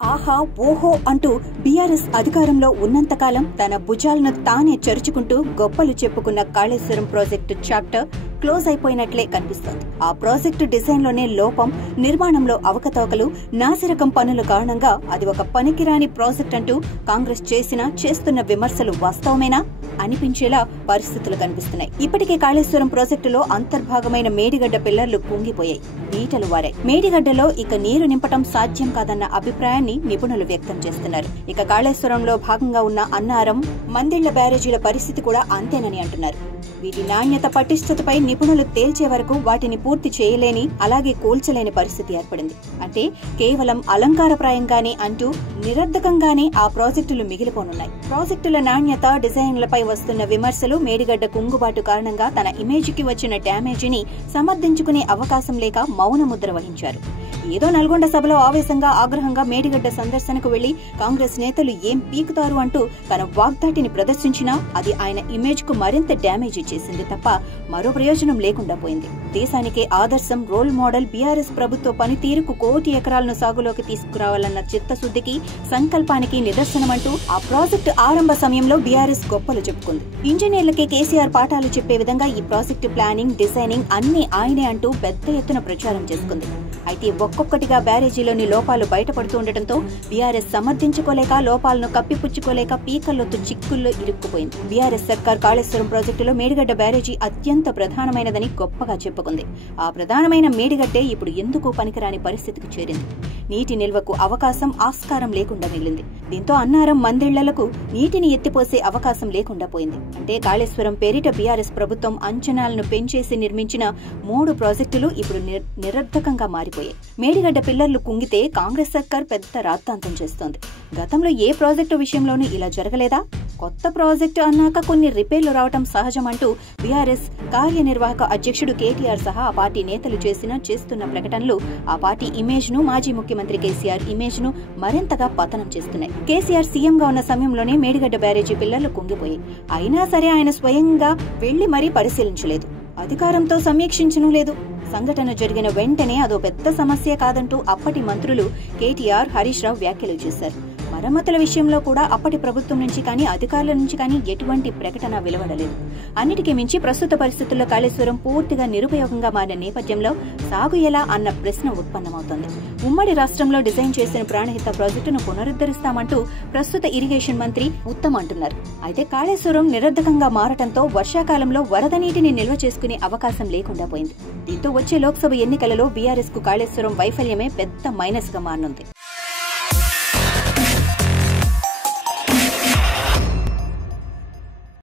ఆహా ఓహో అంటూ బీఆర్ఎస్ అధికారంలో ఉన్నంతకాలం తన భుజాలను తానే చరుచుకుంటూ గొప్పలు చెప్పుకున్న కాళేశ్వరం ప్రాజెక్టు చాప్టర్ క్లోజ్ అయిపోయినట్లే కనిపిస్తోంది. ఆ ప్రాజెక్టు డిజైన్ లోనే లోపం, నిర్మాణంలో అవకతవకలు, నాసిరకం పనుల కారణంగా అది ఒక పనికిరాని ప్రాజెక్ట్ అంటూ కాంగ్రెస్ చేస్తున్న విమర్శలు వాస్తవమేనా అనిపించేలా పరిస్థితులు కనిపిస్తున్నాయి. ఇప్పటికే కాళేశ్వరం ప్రాజెక్టులో అంతర్భాగమైన మేడిగడ్డ పిల్లర్లు కుంగిపోయాయి, బీటలు వారాయి. మేడిగడ్డలో ఇక నీరు నింపటం సాధ్యం కాదన్న అభిప్రాయాన్ని నిపుణులు వ్యక్తం చేస్తున్నారు. ఇక కాళేశ్వరంలో భాగంగా ఉన్న అన్నారం, మందిళ్ల బ్యారేజీల పరిస్థితి కూడా అంతేనని అంటున్నారు. వీటి నాణ్యత, పటిష్టతపై నిపుణులు తేల్చే వరకు వాటిని పూర్తి చేయలేని, అలాగే కూల్చలేని పరిస్థితి ఏర్పడింది. అంటే కేవలం అలంకారప్రాయంగానే అంటూ నిరర్ధకంగానే ఆ ప్రాజెక్టులు మిగిలిపోనున్నాయి. ప్రాజెక్టుల నాణ్యత, డిజైన్లపై వస్తున్న విమర్శలు, మేడిగడ్డ కుంగుబాటు కారణంగా తన ఇమేజ్ కి వచ్చిన డ్యామేజీని సమర్థించుకునే అవకాశం లేక మౌనముద్ర వహించారు. ఏదో నల్గొండ సభలో ఆవేశంగా, ఆగ్రహంగా మేడిగడ్డ సందర్శనకు వెళ్లి కాంగ్రెస్ నేతలు ఏం పీకుతారు అంటూ తన వాగ్దాటిని ప్రదర్శించినా అది ఆయన ఇమేజ్ కు మరింత డ్యామేజ్ ఇచ్చేసింది తప్ప మరో ప్రయోజనం లేకుండా పోయింది. దేశానికే ఆదర్శం, రోల్ మోడల్ బీఆర్ఎస్ ప్రభుత్వ పనితీరుకు, కోటి ఎకరాలను సాగులోకి తీసుకురావాలన్న చిత్తశుద్ధికి, సంకల్పానికి నిదర్శనమంటూ ఆ ప్రాజెక్టు ఆరంభ సమయంలో బీఆర్ఎస్ గొప్పలు చెప్పుకుంది. ఇంజనీర్లకే కేసీఆర్ పాఠాలు చెప్పే విధంగా ఈ ప్రాజెక్టు ప్లానింగ్, డిజైనింగ్ అన్ని ఆయనే అంటూ పెద్ద ఎత్తున ప్రచారం చేసుకుంది. అయితే ఒక్కొక్కటిగా బ్యారేజీలోని లోపాలు బయటపడుతూ ఉండటంతో బీఆర్ఎస్ సమర్థించుకోలేక, లోపాలను కప్పిపుచ్చుకోలేక పీకల్లోతు చిక్కుల్లో ఇరుక్కుపోయింది. బీఆర్ఎస్ సర్కార్ కాళేశ్వరం ప్రాజెక్టులో మేడిగడ్డ బ్యారేజీ అత్యంత ప్రధానమైనదని గొప్పగా చెప్పుకుంది. ఆ ప్రధానమైన మేడిగడ్డే ఇప్పుడు ఎందుకు పనికిరాని పరిస్థితికి చేరింది. నీటి నిల్వకు అవకాశం, ఆస్కారం లేకుండా మిగిలింది. దీంతో అన్నారం, మందిళ్లకు నీటిని ఎత్తిపోసే అవకాశం లేకుండా పోయింది. అంటే కాళేశ్వరం పేరిట బీఆర్ఎస్ ప్రభుత్వం అంచనాలను పెంచేసి నిర్మించిన 3 ప్రాజెక్టులు ఇప్పుడు నిరర్ధకంగా మారిపోయాయి. మేడిగడ్డ పిల్లర్లు కుంగితే కాంగ్రెస్ సర్కార్ పెద్ద రాద్ధాంతం చేస్తోంది. గతంలో ఏ ప్రాజెక్టు విషయంలోనూ ఇలా జరగలేదా? కొత్త ప్రాజెక్టు అన్నాక కొన్ని రిపేర్లు రావటం సహజమంటూ బీఆర్ఎస్ కార్యనిర్వాహక అధ్యక్షుడు కేటీఆర్ సహా ఆ పార్టీ నేతలు చేస్తున్న ప్రకటనలు ఆ పార్టీ ఇమేజ్ ను, మాజీ ముఖ్యమంత్రి కేసీఆర్ ఇమేజ్ ను మరింతగా పతనం చేస్తున్నాయి. కేసీఆర్ సీఎంగా ఉన్న సమయంలోనే మేడిగడ్డ బ్యారేజీ పిల్లర్లు కుంగిపోయాయి. అయినా సరే ఆయన స్వయంగా వెళ్లి మరీ పరిశీలించలేదు, అధికారంతో సమీక్షించను లేదు. సంఘటన జరిగిన వెంటనే అదో పెద్ద సమస్య కాదంటూ అప్పటి మంత్రులు కేటీఆర్, హరీష్ రావు వ్యాఖ్యలు చేశారు. మరమ్మతుల విషయంలో కూడా అప్పటి ప్రభుత్వం నుంచి కానీ, అధికారుల నుంచి కానీ ఎటువంటి ప్రకటన వెలువడలేదు. అన్నిటికీ మించి ప్రస్తుత పరిస్థితుల్లో కాళేశ్వరం పూర్తిగా నిరుపయోగంగా మారిన నేపథ్యంలో సాగు ఎలా అన్న ప్రశ్న ఉత్పన్నమవుతోంది. ఉమ్మడి రాష్ట్రంలో డిజైన్ చేసిన ప్రాణహిత ప్రాజెక్టును పునరుద్ధరిస్తామంటూ ప్రస్తుత ఇరిగేషన్ మంత్రి ఉత్తమ్ అంటున్నారు. అయితే కాళేశ్వరం నిరర్ధకంగా మారటంతో వర్షాకాలంలో వరద నీటిని నిల్వ చేసుకునే అవకాశం లేకుండా పోయింది. దీంతో వచ్చే లోక్సభ ఎన్నికలలో బీఆర్ఎస్ కు కాళేశ్వరం వైఫల్యమే పెద్ద మైనస్ గా మారనుంది.